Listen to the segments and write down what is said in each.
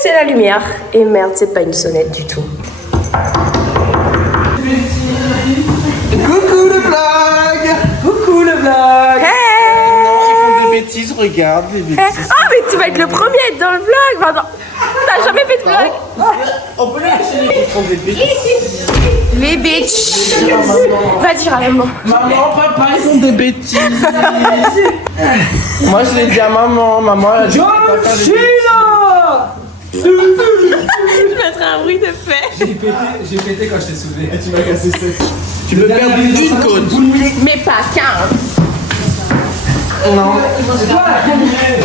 c'est la lumière. Et merde, c'est pas une sonnette du tout. Coucou le vlog. Coucou le vlog. Hey. Non, ils font des bêtises, regarde les bêtises. Ah, mais tu vas être le premier à être dans le vlog. Pardon. T'as jamais fait de vlog? On peut les lâcher. Ils font des bêtises. Les bitches. Va dire à maman. Maman, papa, ils font des bêtises. Moi, je l'ai dit à maman. Maman, elle a dit pas faire des bêtises. Je mettrai un bruit de fait. J'ai pété quand je t'ai soulevé. Et tu m'as cassé 7. Tu peux perdre une côte. Mais pas 15. Non.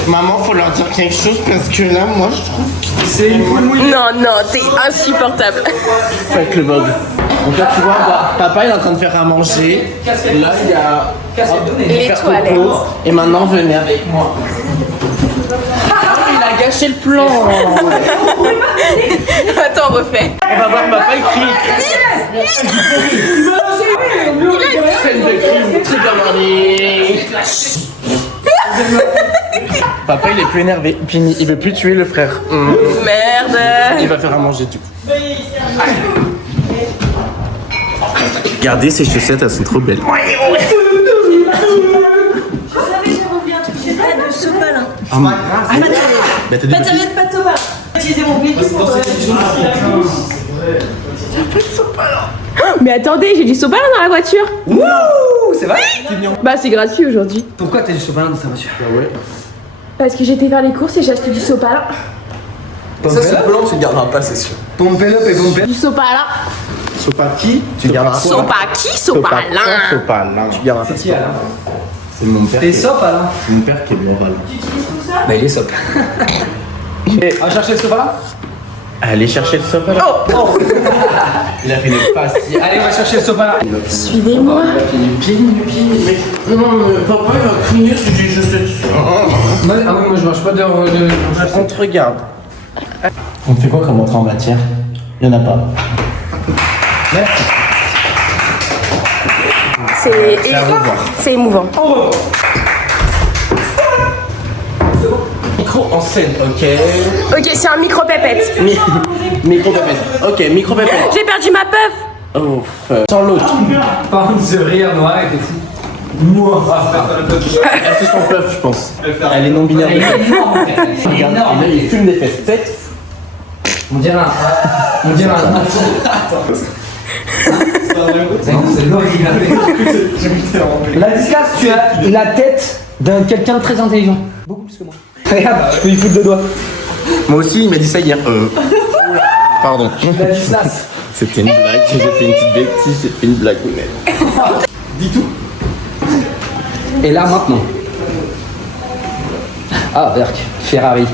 Maman, faut leur dire quelque chose parce que là, moi, je trouve que C'est une poule mouillée. Non, non, t'es insupportable. avec le vlog. Donc là, tu vois, papa il est en train de faire à manger. Là, il y a Les faire toilettes. coco. Et maintenant, venez avec moi. Il a gâché le plan. Attends, on refait. On va voir papa, il crie. Scène de crise, trigger warning. Papa, il est plus énervé. Puis il veut plus tuer le frère. Merde. Il va faire à manger du coup. Regardez ces chaussettes, elles sont trop belles. Je savais que j'avais oublié un truc, j'ai pas de sopalin. Mais t'as Pas de serviette, pas de sopalin. Utilisez mon béquille pour... Mais attendez, j'ai du sopalin dans la voiture. Wouh, c'est vrai? Bah, c'est gratuit aujourd'hui. Pourquoi t'as du sopalin dans ta voiture? Parce que j'étais faire les courses et j'ai acheté du sopalin. Ça, c'est blanc, tu le garderas pas, c'est sûr. Pompel up et pompel. Du sopalin. Sopaki, tu garderas. Sopaki, sopalin. Sopalin. Tu garderas. C'est qui Alain? C'est mon père. T'es sop Alain? C'est mon père qui est blanc. Bah il est sop. On va chercher le sopalin? Allez chercher le sopalin. Oh. Il a fait une pastille. Allez, on va chercher le sopalin. Suivez-moi. Non, papa il va crier si j'ai juste dessus. Ah oui, moi je mange pas de... On te regarde. On fait quoi comme entrée en matière? Il y en a pas. Merci. C'est à revoir. C'est émouvant. Micro en scène, ok. Ok, c'est un micro-pépette. Micro pépette. Ok, micro pépette. J'ai perdu ma puff. Oh, sans l'autre. Par contre, ce rire noir était fou. Moi. Elle se sent puff, je pense. Elle est non binaire. Elle est énorme. Elle est Regarde, énorme. et là, il fume des fesses. Peut-être. On dirait un... C'est l'original. La disclasse, tu as la tête d'un quelqu'un de très intelligent. Beaucoup plus que moi. Regarde, je peux y foutre deux doigts. Moi aussi, il m'a dit ça hier. Pardon. La disclasse. C'était une blague. J'ai fait une petite bêtise. J'ai fait une blague honnête. Dis tout. Et là, maintenant. Ah, Berk, Ferrari.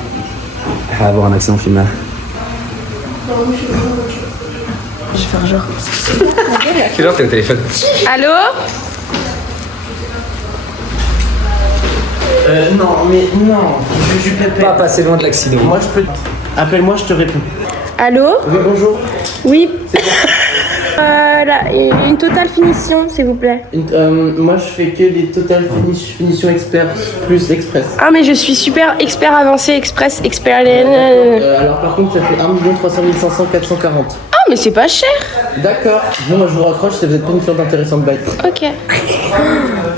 Elle va avoir un accident final. Je vais faire genre. Quelle heure t'es au téléphone? Allô? Non, mais non. Je suis pépé. Pas passer loin de l'accident. Moi, je peux. Appelle-moi, je te réponds. Allô? Oui, bonjour. Oui. Là, une totale finition, s'il vous plaît. Moi, je fais que les Total Finition Expert plus Express. Ah, mais je suis super expert avancé, express, expert. Alors, par contre, ça fait 1 300 500 440. Ah, mais c'est pas cher. D'accord. Bon, moi, je vous raccroche, ça vous êtes pas une cliente intéressante, bye. Ok.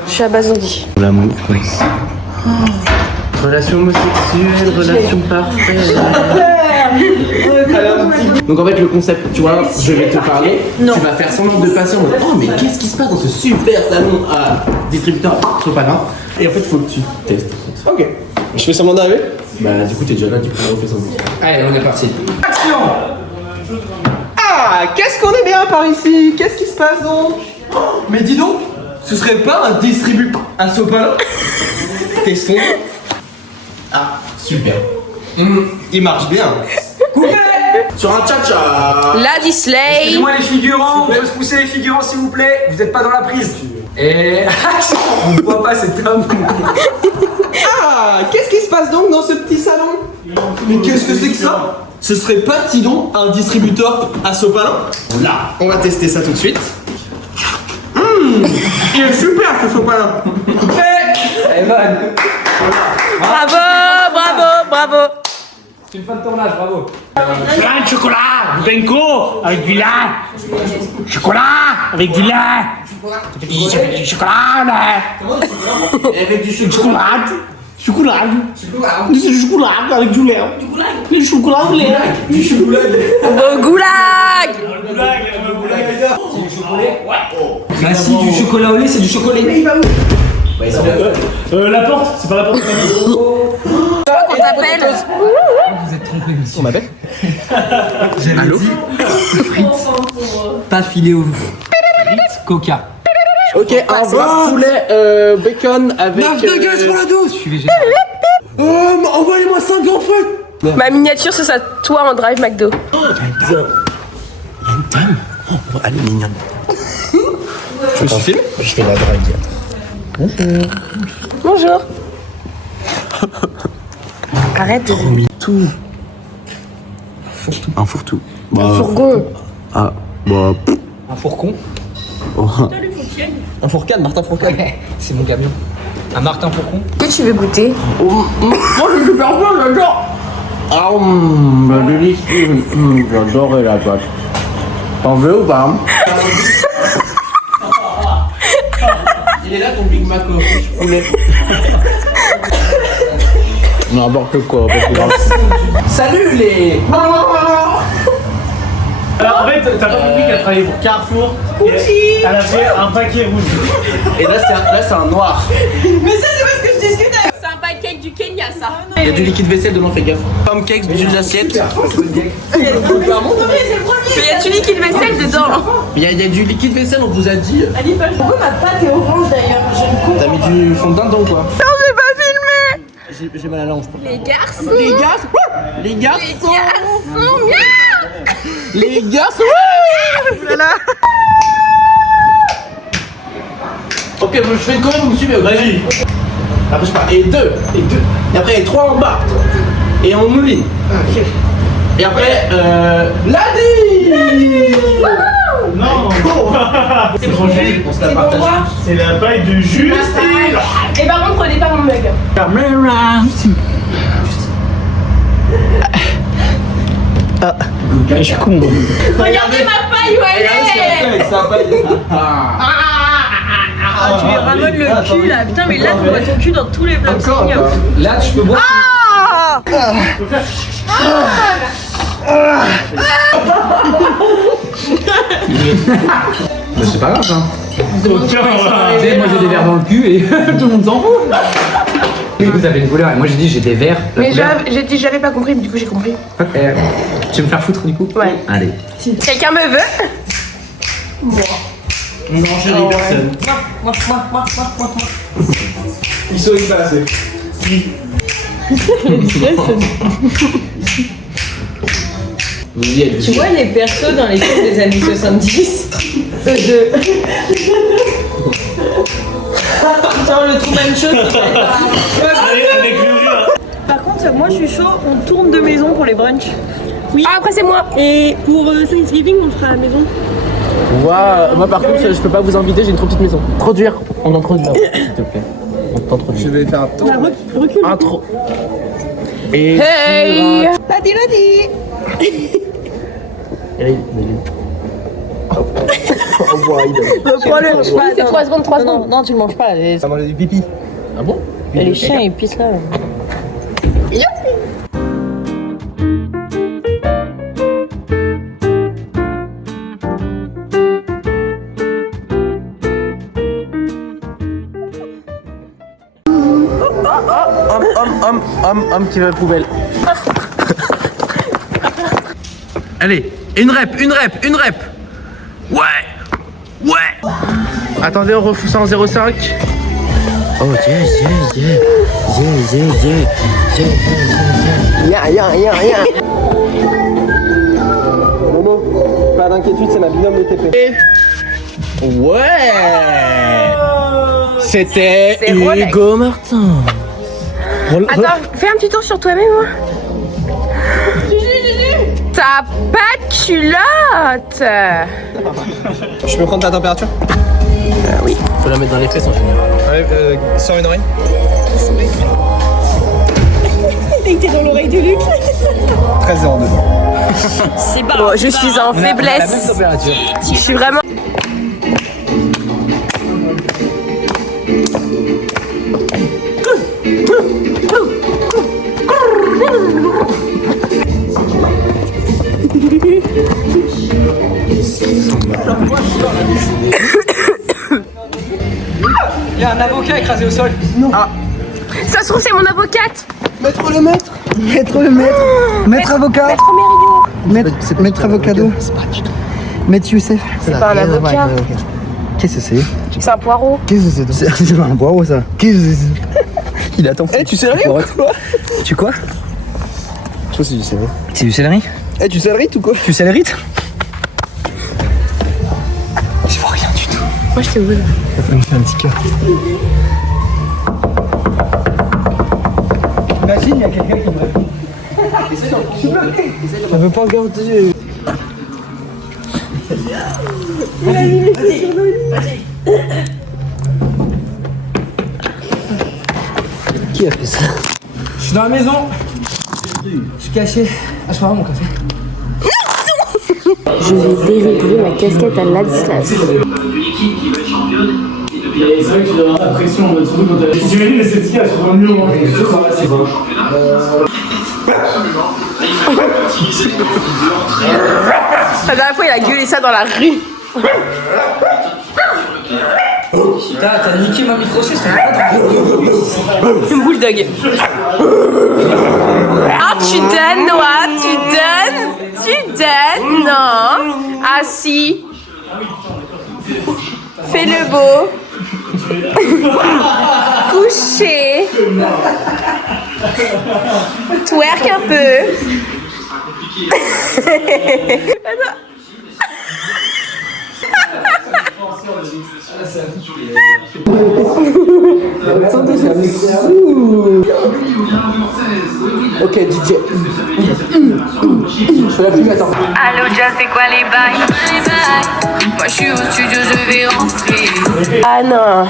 Je suis abasourdie. L'amour, relation homosexuelle, relation parfaite. Donc en fait le concept, tu vois, je vais te parler, tu vas faire semblant de passer en mode oh mais qu'est-ce qui se passe dans ce super salon à distributeur Sopalin. Et en fait il faut que tu testes. Ok. Je fais semblant d'arriver. Bah du coup t'es déjà là, du coup on refait semblant. Allez, on est parti. Action. Ah, qu'est-ce qu'on est bien par ici. Qu'est-ce qui se passe donc? Oh, mais dis donc, ce serait pas un distributeur à Sopalin? Testons. Ah, super. Il marche bien. Coupé. Sur un cha-cha. La Disley. Excusez-moi les figurants, on peut se pousser les figurants s'il vous plaît. Vous êtes pas dans la prise. Et... on ne voit pas cet homme. Ah, qu'est-ce qui se passe donc dans ce petit salon? Mais qu'est-ce que c'est que ça? Ce serait pas, Tidon, un distributeur à Sopalin? Là, on va tester ça tout de suite. Il est super ce Sopalin. Elle est bonne. Bravo, bravo, bravo. C'est une fin de tournage, bravo. Plein de chocolat, du benko avec du lait. Chocolat avec du lait. Avec du chocolat, lait. Avec du Chocolat. Chocolat. Du chocolat avec du lait. Du chocolat au lait. Du chocolat. Au goulag. Bah si, du chocolat au lait, c'est du chocolat. La porte, c'est pas la porte. On t'appelle. Vous êtes trompé, monsieur. On m'appelle. J'avais dit frites, pas filet au frites, coca. Ok, un wrap poulet bacon avec. Lave de gueule sur la dose. Je suis végétarien. Envoyez-moi 5 en fait. Ma miniature, c'est ça. Toi en drive McDo. Allez, mignonne. Je me suis filmé. Je fais la drague. Bonjour. Arrête de... Tout. Un fourre-tout. Un fourgon. Ah, bah. Un fourcon. Un fourcade, Martin Fourcade. Ouais, c'est mon camion. Un Martin Fourcon. Qu'est-ce que tu veux goûter? Moi, je suis super bon, j'adore. Ah, bah, délicieux. J'adore la pâte. T'en veux ou pas? Il est là ton Big Mac au poulet. N'importe quoi, pas plus grave. Salut les. Alors en fait, t'as pas compris qu'elle travaillait pour Carrefour. Et elle a fait un paquet rouge. Et là, c'est un noir. Mais ça, c'est parce que je discute avec. C'est un pancake du Kenya, ça. Il y a du liquide vaisselle dedans, fais gaffe. Pancakes, d'une assiette. Non, mais c'est le premier. Mais y a du liquide vaisselle dedans. Il y a du liquide vaisselle, on vous a dit. Pourquoi ma pâte est orange d'ailleurs? Je ne comprends T'as mis du fond de teint dedans ou quoi? Non, j'ai pas filmé. J'ai mal à la hanche. Les garçons. Les garçons. Les garçons. Les garçons. Miaou. Les garçons. Voilà. Ok, je fais comment vous me suivez? Vas-y. Après je pars. Et deux. Et après et 3 en bas. Et on mouline. Et après, Ladi. Non. C'est bon, on se la partage. C'est la paille de Justine. Et par contre, prenez pas mon mug. Je suis con. Regardez ma paille où elle est. Ah, tu lui ramones le cul là. Putain, mais là, tu vois ton cul dans tous les vlogs. Encore. Là, tu peux boire. Mais c'est pas grave, hein. Tu sais, moi j'ai des verres dans le cul et tout le monde s'en fout. Mais vous avez une couleur et moi j'ai dit j'ai des verres. la Mais couleur. j'ai dit j'avais pas compris, mais du coup j'ai compris. Ok. Tu veux me faire foutre du coup? Ouais. Allez. Quelqu'un me veut? Non, chérie, personne. Ils sont assez. Vous y êtes. Tu vois les persos dans les films des années 70? Genre le Truman Show. Avec le rire. Par contre, moi je suis chaud, on tourne de maison pour les brunchs. Oui. Ah, après c'est moi. Et pour Thanksgiving, on le fera à la maison. Wow. Moi par contre, je peux pas vous inviter, j'ai une trop petite maison. Introduire. On introduit, s'il te plaît. On t'introduit. Je vais faire un tour. Recule. Intro. Et Hey. Ladi. Prends-le. C'est 3 secondes, 3 secondes. Non, tu le manges pas. Ça mange du pipi. Ah bon? Et les chiens ils pissent là. Homme qui va à la poubelle. Allez, une rep. Ouais. Attendez, on refout ça en 0,5. Oh yeah. Momo, pas d'inquiétude, c'est ma binôme de TP. Ouais. C'était C'est Rolex. Hugo Martin. Attends, fais un petit tour sur toi-même, moi. T'as pas de culotte. Je peux prendre ta température? Oui. Faut la mettre dans les fesses en général. Ouais, sors une oreille. Il était dans l'oreille de Luc. 13h02. C'est pas. Bon, je suis en faiblesse. température. Je suis vraiment. Il y a un avocat écrasé au sol. Non. Ah. Ça se trouve, c'est mon avocate. Maître le maître. Maître le maître. Maître avocat. Maître Mériot. Maître avocado. C'est pas du tout. Maître Youssef. C'est pas un avocat. Qu'est-ce que c'est? C'est un poireau. Qu'est-ce que c'est? C'est pas un poireau ça. Qu'est-ce que c'est? Il attend. Eh, tu sais rien ou quoi? Tu quoi? Je pense que c'est du céleri. C'est du céleri? Eh, tu céleri ou quoi? Tu célérites? Je vois rien du tout. Moi, je te veux. Ça me fait un petit cœur. Imagine, il y a quelqu'un qui me répond. On veut pas regarder. Qui a fait ça? Je suis dans la maison. Je suis caché. Ah, je prends mon café. Je vais dérégler ma casquette à Ladislas. C'est vrai que tu dois avoir la pression en mode surtout quand t'as. J'imagine les CTI elles sont dans le mur. C'est bon. La dernière fois, il a gueulé ça dans la rue. T'as niqué ma micro-sieste, t'as pas dans Une bulldog. Ah, tu donnes, Noah, tu donnes. Tu donnes, non. Ah, si. Fais le beau. Couché. Twerk un peu. Attends. Ok, DJ. Je fais la pluie, attends. Allô, Jazz, c'est quoi les bails? Moi, je suis au studio, je vais rentrer. Ah non,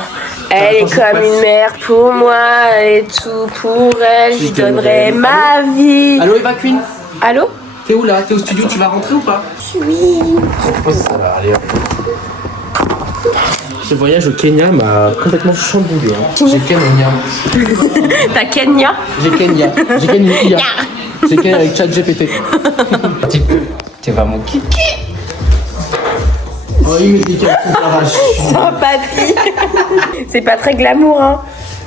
elle est comme une mère pour moi et tout pour elle, je donnerai ma vie. Allô, Eva Queen? Allô? T'es où là? T'es au studio, tu vas rentrer ou pas? Oui. Je pense que ça va aller. Ce voyage au Kenya m'a complètement chamboulé. Hein. J'ai Kenya. T'as Kenya? J'ai Kenya. J'ai Kenya. J'ai Kenya avec ChatGPT. T'es vraiment kiki. Oh, il me dit qu'elle s'arrache. Sympathie. C'est pas très glamour, hein.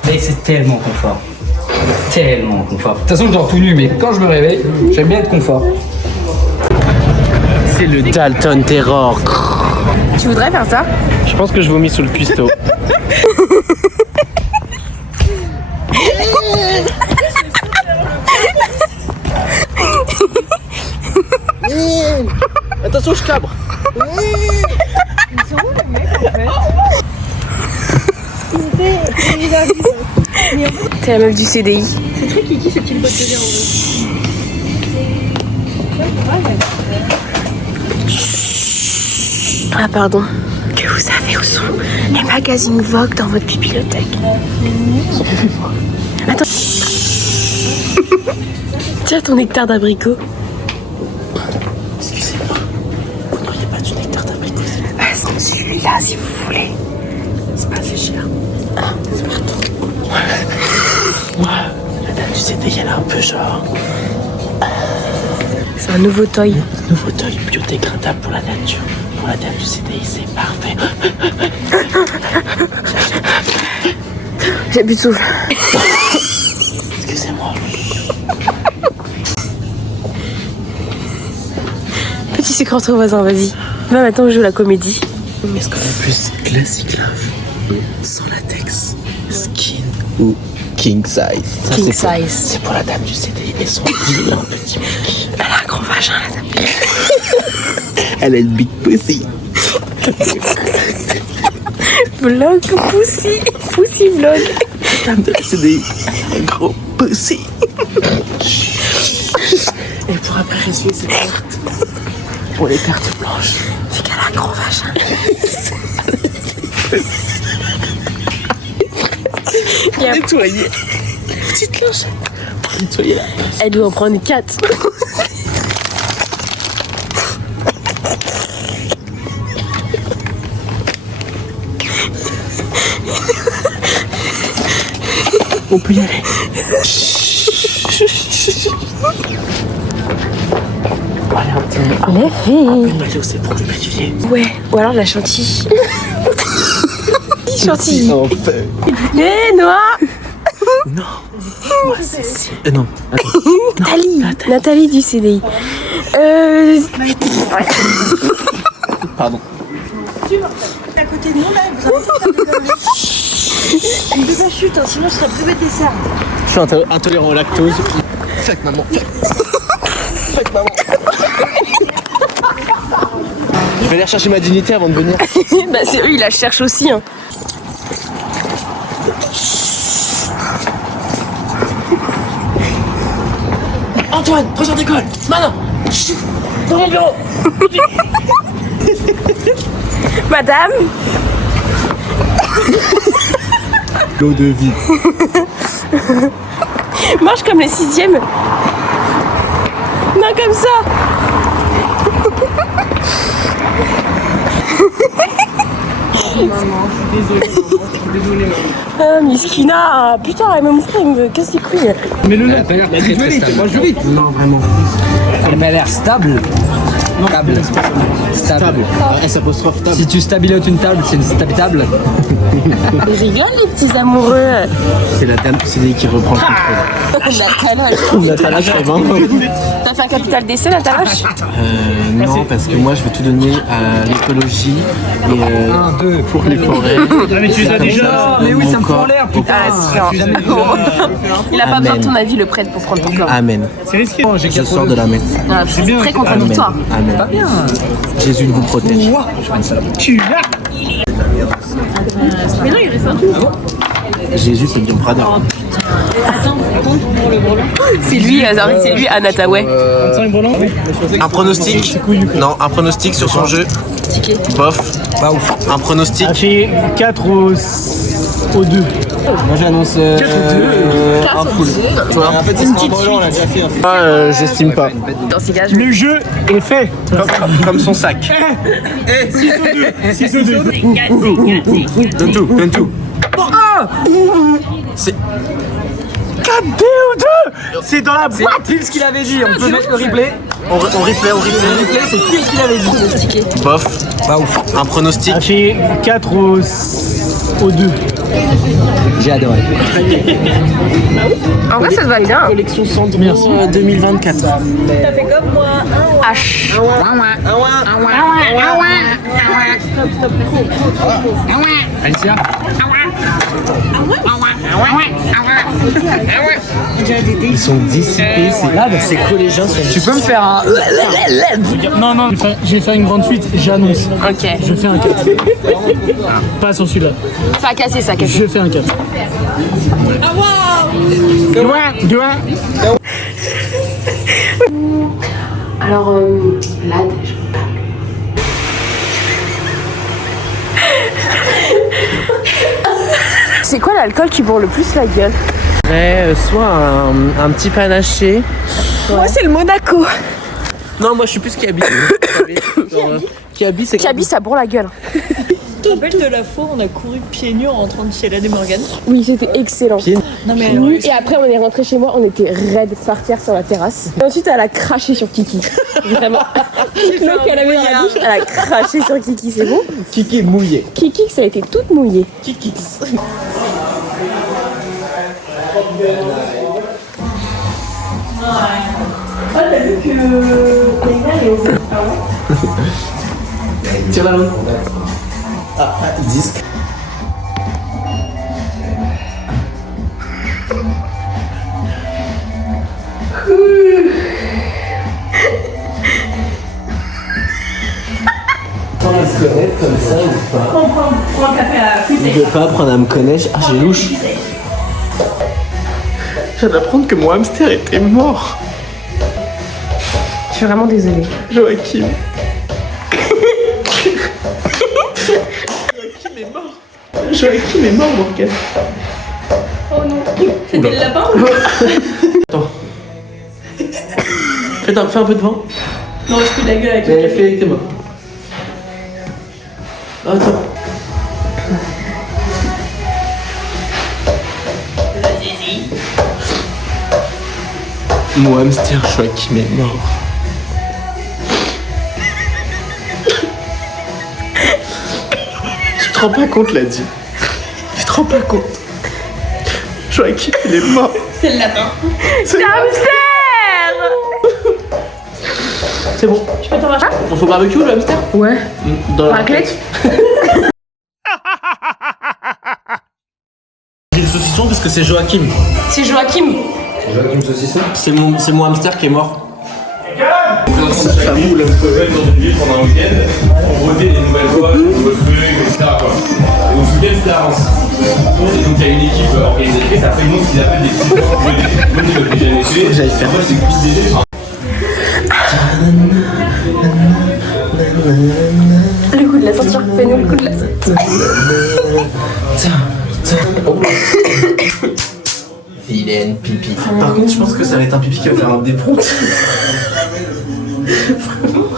Mais c'est tellement confort. Tellement confort. De toute façon, je dors tout nu, mais quand je me réveille, j'aime bien être confort. C'est le Dalton Terror. Tu voudrais faire ça? Je pense que je vomis sous le cuistot. Attention, je cabre. Ils sont où les mecs en fait? T'es la meuf du CDI. C'est très kiki ce petit pote de dire en vrai. Ah pardon. Que vous savez où sont les magazines Vogue dans votre bibliothèque? Attends. Tiens ton nectar d'abricot. Excusez-moi. Vous n'auriez pas du nectar d'abricot? Ah, celui-là si vous voulez. C'est pas assez cher. Ah, c'est partout. Moi, la dame du CDI, elle a un peu genre. C'est un nouveau toy. Nouveau toy biodégradable pour la nature. Pour la dame du CDI, c'est parfait. J'ai plus de souffle. Excusez-moi. Petit secret entre voisins, vas-y. Va maintenant, on joue la comédie. Est-ce qu'on est plus classique love, sans latex, skin ou king size? Ça, King c'est size. C'est pour la dame du CDI et son vilain petit mec. Elle a un gros vagin, la dame. Elle a une big pussy. Vlog Pussy. Pussy vlog. La dame de la CDI, un gros pussy. Et pour après essuyer ses pertes. Pour les pertes blanches. C'est qu'elle a un gros vagin. Pour nettoyer. Petite lance. Nettoyer là. Elle doit en prendre 4. On peut y aller. La fille. Maillot, c'est trop humilié. Ouais, ou alors la chantilly. Chantilly. Non, fait. Eh, Noah. Non. Moi, c'est. Non. Nathalie du CDI. Pardon. À côté de nous là, vous avez fait de conneries. Ne fais pas chute, hein, sinon je serais plus bête des cerfs. Je suis intolérant au lactose. Fuck maman. Fuck maman. Je vais aller chercher ma dignité avant de venir. Bah c'est eux, ils la cherchent aussi. Hein. Antoine, rejoins d'école. Maintenant. Dans mon bureau. Madame. L'eau de vie. Marche comme les 6e. Non, comme ça. Ah, Miskina. Putain, elle me casse les couilles. Mais le nom, elle a pas l'air très stable. Non, vraiment. Elle a l'air stable. Stable. S-apostrophe table. Si tu stabilotes une table, c'est une table. Ils rigolent, les petits amoureux. C'est la dame CDI qui reprend le contrôle. La caloche. La taloche, elle vend. T'as fait un capital d'essai, la taloche? Non, parce que moi je veux tout donner à l'écologie et pour les forêts. Mais tu les as déjà. Mais oui, ça me fout en l'air, putain. Il a pas besoin de ton avis, le prêtre, pour prendre ton corps. Amen. C'est risqué. Je sors de la messe. C'est très contradictoire. Amen. Pas bien. Jésus vous protège. Tu l'as. Mais non, il reste un tour. Jésus c'est Guillaume Prada. C'est lui, c'est lui, Anataway. Un pronostic. Non, un pronostic sur son jeu. Bof. Pas ouf. Un pronostic. Ça fait 4 au 2. Moi j'annonce un full. Tu vois. En fait, c'est un volant, on l'a déjà fait. J'estime pas. Dans ces cas, je Le jeu est fait. Comme son sac. 6 au 2. Donne tout. C'est 4D au 2. C'est dans la C'est boîte. pile ce qu'il avait dit. On peut mettre le replay. on replay. Le replay, c'est pile ce qu'il avait dit. Bof. Pas ouf. Un pronostic. Ça fait 4 au 2. J'ai adoré. En vrai, ça se valide bien. Collection Sandro 2024. T'as fait comme moi, un H. Alicia. Ils sont dissipés. Ces collégiens sont. Tu peux me faire un. Non, je vais faire une grande suite, j'annonce. Ok. Je fais un 4. Pas sur celui-là. Ça a cassé, ça a cassé. Je fais un 4. Alors, là, déjà. C'est quoi l'alcool qui bourre le plus la gueule? Soit un petit panaché. Moi, c'est le Monaco. Non, moi je suis plus Kiabi. Kiabi, c'est Kiabi, ça bourre la gueule. Tu te rappelles de la fois où on a couru pieds nus en rentrant de chez Hélène et Morgan? Oui, c'était excellent. Non mais alors, Et après, on est rentré chez moi, on était raide par terre sur la terrasse. Et ensuite, elle a craché sur Kiki. Vraiment. L'eau qu'elle a mis dans la bouche, elle a craché sur Kiki, c'est bon? Kiki mouillé. Kiki, ça a été toute mouillée. Kiki. Tire la main. Disque. On va se connaître comme ça ou pas? on prend le café à plus Je veux pas apprendre à me connaître. Ah, j'ai louche. Je viens d'apprendre que mon hamster était mort. Je suis vraiment désolée. Joachim. Joachim est mort, Morgane. Oh C'était le lapin. Attends. Fais un peu de vent. Non, je fais de la gueule avec Mais le fais avec tes mains. Attends. Mon hamster Joachim est mort. Tu te rends pas compte, Lady? Tu te rends pas compte? Joachim, il est mort. C'est le lapin. C'est Hamster. C'est bon. Je peux t'en racheter? On fait au barbecue, le hamster? Ouais. Dans la Raclette. J'ai le saucisson parce que c'est Joachim. C'est Joachim. Joachim Saucisson. C'est mon hamster qui est mort. Ça moule un peu. Dans une ville pendant un week-end, on votait des nouvelles voies, des nouveaux trucs, etc. Quoi. Et au week-end, c'était l'avance. Et donc, il y a une équipe organisatrice, après, ils montrent ce qu'ils appellent des petits gens. Moi, je l'ai jamais fait. J'allais faire. En fait, c'est cuisiner. Le coup de la ceinture. Fais-nous le coup de la ceinture. Vilaine pipi. Par contre, je pense que ça va être un pipi qui va faire un déprompte. Vraiment.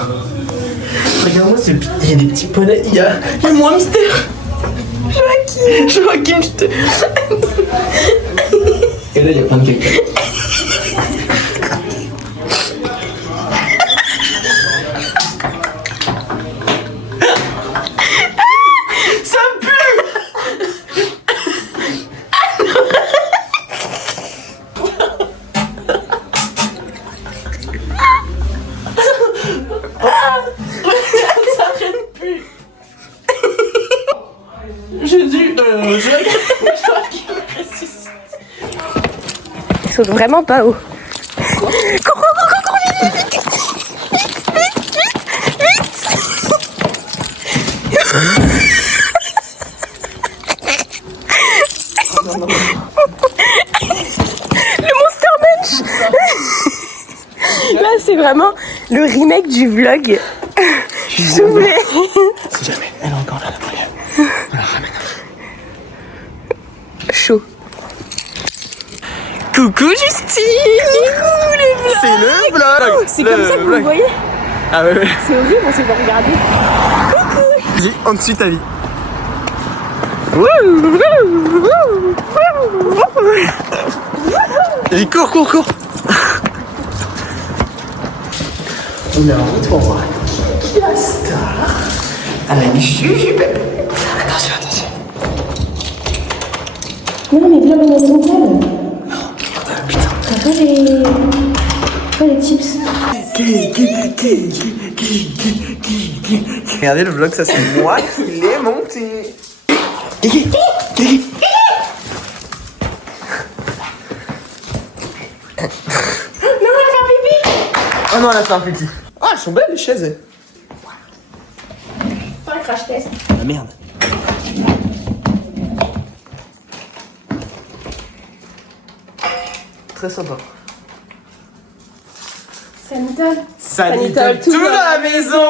Regarde-moi, il y a des petits poneys. Il y a mon hamster. Joachim, je te. Et là, il y a plein de caca. Ça pue. Ils sautent vraiment pas haut. Le Monster Munch. Là, c'est vraiment le remake du vlog. S'il vous plaît. Si jamais, elle est encore là, la moyenne. On la ramène. Chaud. Coucou Justine. C'est le vlog. C'est comme ça que vous me voyez. Ah ouais, ouais. C'est horrible, on s'est pas regardé. Vas-y, on te suit ta vie. Vas-y, cours. On est en route pour voir la star avec Jujube. Attention. Non, mais bien dans ton câble. T'as pas les tips. Regardez le vlog, ça c'est moi qui l'ai monté. Kiki. Oh non, elle a fait un pipi. Ah, elles sont belles les chaises. Pas un crash test. Ah merde. Très sympa. Sanitol. Sanitol tout dans la maison.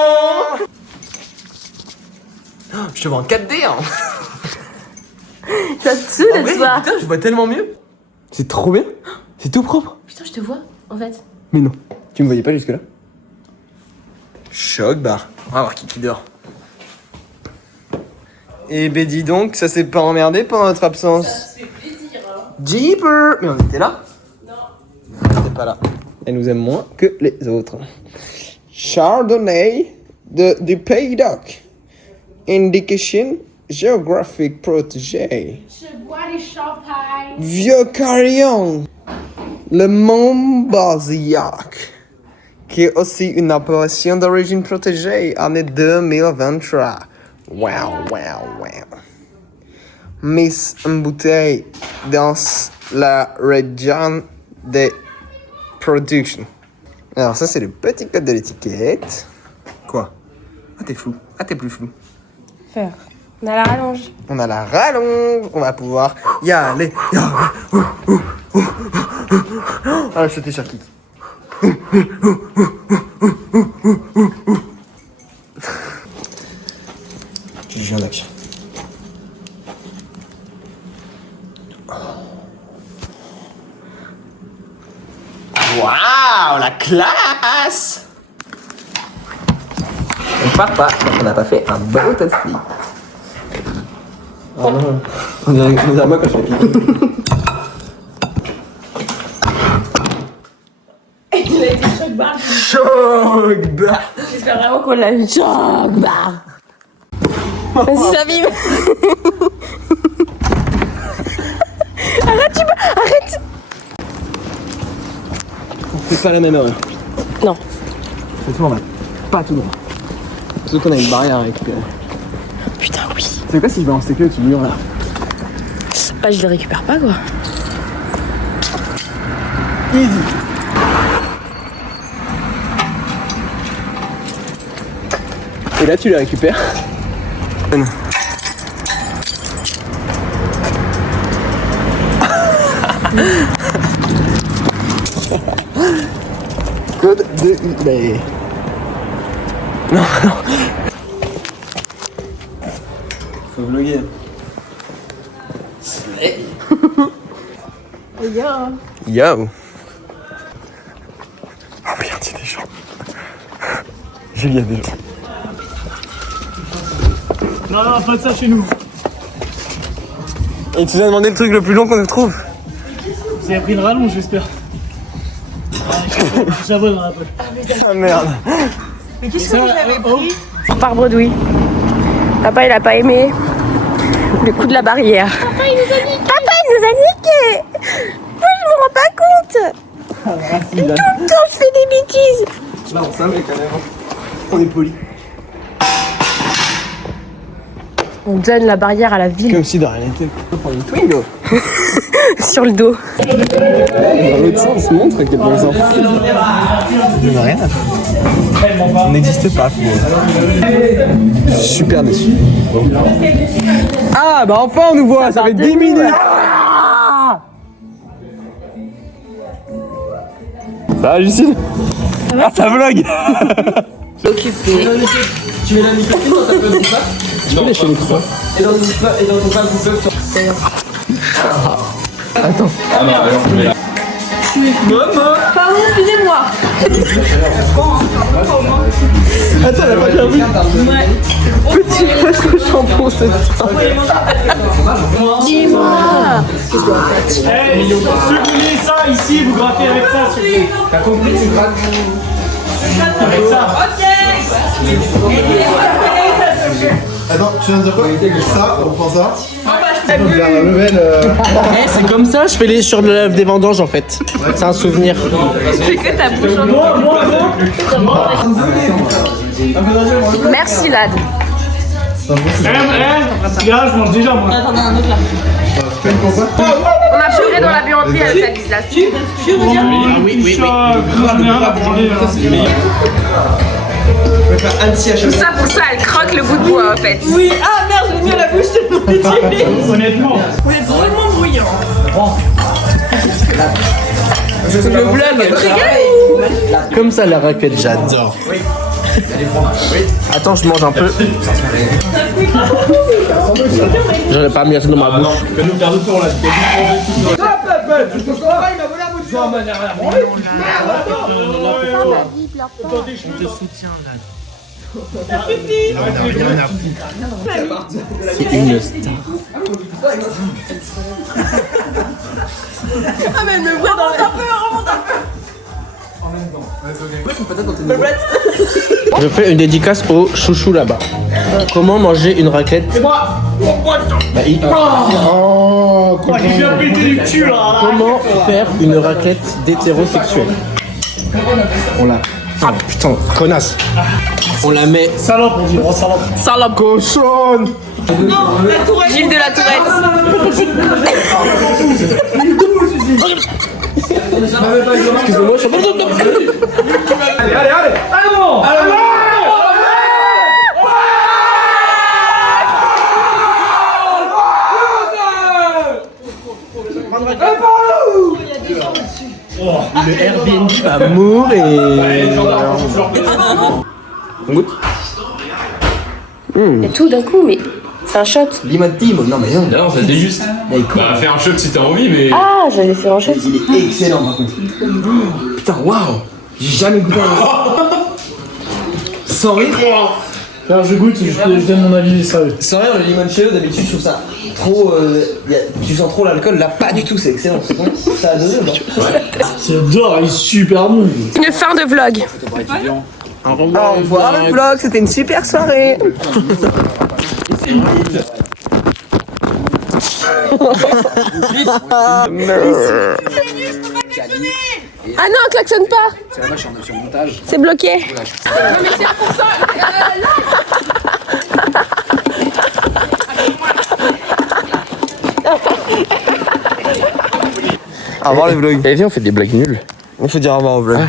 Oh, je te vois en 4D hein. T'as tout En de vrai, toi. putain, je vois tellement mieux. C'est trop bien. C'est tout propre. Putain, je te vois, en fait. Mais non, tu me voyais pas jusque là. Choc bar. On va voir qui dort. Eh ben dis donc, ça s'est pas emmerdé pendant notre absence. Ça se fait plaisir hein. Jeeper. Mais on était là. Non. On était pas là. Elle nous aime moins que les autres. Chardonnay du Pays d'Oc. Indication géographique protégée. Je bois les champagnes. Vieux Carillon. Le Mont Basillac, qui est aussi une appellation d'origine protégée, année 2023. Wow. Mise en bouteille dans la région de production. Alors ça c'est le petit code de l'étiquette. Quoi? Ah t'es flou. Ah t'es plus flou. Faire. On a la rallonge. On a la rallonge. On va pouvoir y aller. Ah, sauter sur qui? Je viens d'action. Waouh, la classe! On part pas, on n'a pas fait un bon tas de filles. Ah non, on dirait moi quand je fais pipi. Il a été choc bar. Choc bar. J'espère vraiment qu'on l'a vu. Choc bar. Vas-y, ça vibre. Arrête, arrête. On fait pas la même erreur. Non. C'est tout normal. Pas tout droit. Sauf qu'on a une barrière à récupérer. Putain, oui. C'est quoi si je balance tes queues et tu lui hurles là? Bah, je les récupère pas, quoi. Easy. Et là tu les récupères. Code de eBay. Non, non. Faut vlogger. Yo. Oh merde, il y a des gens. Julie, il y a des gens. Non, non, pas de ça chez nous. Et tu nous as demandé le truc le plus long qu'on trouve. Vous avez pris une rallonge, j'espère. J'abonnerai un peu. Ah merde. Mais qu'est-ce que vous avez pris? Par bredouille. Papa, il a pas aimé le coup de la barrière. Papa, il nous a niqué. Papa, il nous a niqué. Moi, je me rends pas compte. Tout le temps, je fais des bêtises. Là, on savait quand même. On est poli. On donne la barrière à la ville. Comme si de rien n'était. On peut prendre une Twingo. Sur le dos. Dans l'autre sens, montre à quel point ils s'en foutent. Je n'ai rien à faire. On n'existe pas pour eux. Je suis super déçu. Ah, bah enfin on nous voit, ça fait 10 minutes. Ça va, Lucille? Ah, ça vlog. Occupé. Tu mets la nicotine dans ta place de passe? Tu peux lâcher les trois. Et dans ton passe de passe Attends. Ah non, alors je mets là. Pardon, excusez-moi. Attends, elle a pas bien vu. Petit presque shampoing cette fois. Dis-moi. Hey, si vous voulez ça ici, vous grattez avec ça, s'il vous plaît. T'as compris, tu grattes. Avec ça. Attends, tu viens de dire quoi? Ça, on prend ça. C'est comme ça, je fais les sur le lèvre des vendanges en fait. C'est un souvenir. Merci, Lad. Un cigare, je mange déjà, moi. On a pleuré dans la buanderie avec la distillation. Tout ça pour ça, elle croque le bout de bois en fait. Oui, ah merde, je l'ai mis à la bouche tellement utile. Honnêtement. Vous êtes vraiment bruyant. Le vlog. Comme ça la raquette, j'adore. Attends, je mange un peu. J'aurais pas mis assez dans ma bouche. Fais-nous faire le tour là. C'est une star. Ah mais elle me voit dans les... remonte un peu. Je fais une dédicace au chouchou là-bas. Comment manger une raclette? C'est moi. Bah, Oh, j'ai bien pété du cul là. Comment faire une raclette d'hétérosexuel? On la... Ah putain, connasse. On la met... Salope, on dit. Oh, salope. Salope. Cochonne. Non, la tourette. Gilles de la Tourette. Excusez-moi, je suis pas... Allez, allez, allez. Allez, bon. Allez, Oh, le Airbnb va mourir. On goûte? Et tout d'un coup, mais c'est un shot. Limonade, non mais non. Non, ça se déguste. Bah, fais un shot si t'as envie, mais. Ah, j'allais faire un shot. Il est excellent par contre. Putain, waouh. J'ai jamais goûté un... Sans rire. Alors je goûte, je donne mon avis sérieux. Sans rien, le limoncello d'habitude je trouve ça trop. Tu sens trop l'alcool, là pas du tout, c'est excellent. C'est bon, ça a donné ou pas? J'adore, il est super bon. Une fin de vlog. Au revoir le vlog, c'était une super soirée. Ah non, klaxonne pas. C'est la vache sur le montage. C'est bloqué. Au revoir les vlogs. Et viens, on fait des blagues nulles. Il faut dire au revoir au vlog.